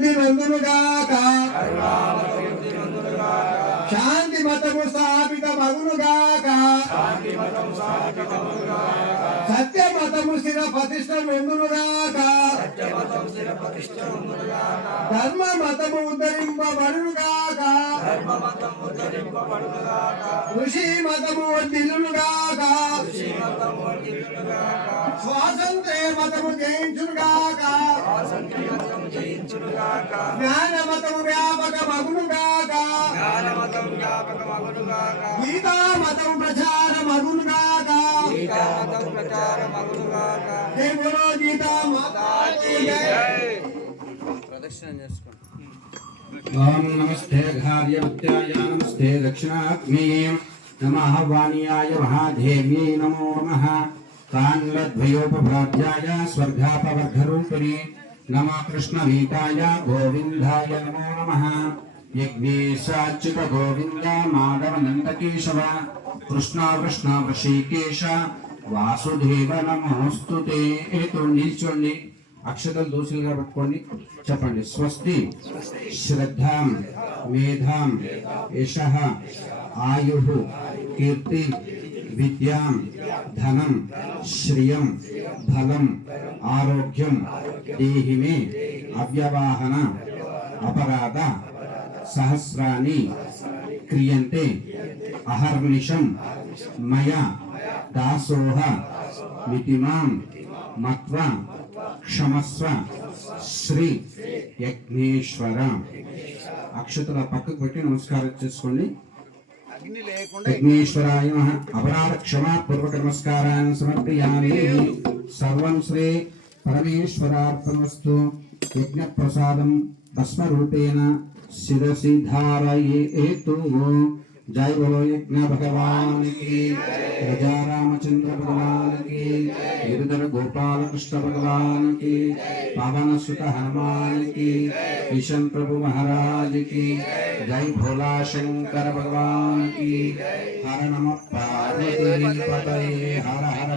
వృద్ధి నందునుగాక శాంతి మతము స్థాపిత మగునుగాక సత్య మతము స్థిర ప్రతిష్ట నందునుగాక ధర్మ మతము ఉద్ధరింపబడునుగాక. ఋషి మతము వర్ధిల్లునుగాక స్వాతంత్ర్య మతము జయించునుగాక. జ్ఞాన మతము వ్యాపక మగునుగాక గీతా మతం ప్రచార మగునుగాక జై బోలో గీతా మాతాకి జై ప్రదర్శన చేసుకోండి ఓం నమస్తే ఘార్యవత్యాయ నమస్తే దక్షిణాగ్నేయ నమః వాణియాయ మహాదేవ్యై నమో నమః కాన్లద్వయోపభాగ్యాయ స్వర్గాపవర్గరూపిణి నమ కృష్ణవీతాయ గోవిందాయ నమో నమ యజ్ఞేశాచ్యుత గోవింద మాధవ నందకేశవ కృష్ణ కృష్ణ వృషికేశ వాసుదేవ నమోస్తు నిల్చోండి అక్షతలు దోషులుగా పట్టుకోండి చెప్పండి. స్వస్తి శ్రద్ధాం మేధాం యశ ఆయు కీర్తి విద్యాం ధనం శ్రియం బలం ఆరోగ్యం దేహిమే అవ్యవాహన అపరాధ సహస్రాన్ని క్రియంతే అహర్నిషం మయ దాసోహ మితిమాం మత్వ క్షమస్వ శ్రీ యజ్ఞేశ్వర. అక్షతల పక్కకు పెట్టి నమస్కారం చేసుకోండి. విఘ్నేశ్వరాయ అపరాధ క్షమా పూర్వక నమస్కారాన్ని సమర్పయామి. సర్వం శ్రీ పరమేశ్వరార్పణమస్తు. యజ్ఞ ప్రసాదం భస్మరూపేణ శిరసి ధారయేతు జై భగవాన్కి గిరిధర గోపాలకృష్ణ భగవాన్కి పవన సుత హనుమాన్కి కిషన్ ప్రభు మహారాజ్కి జై భోలా శంకర భగవాన్కి హర నమ పార్వతీ పతయే హర హర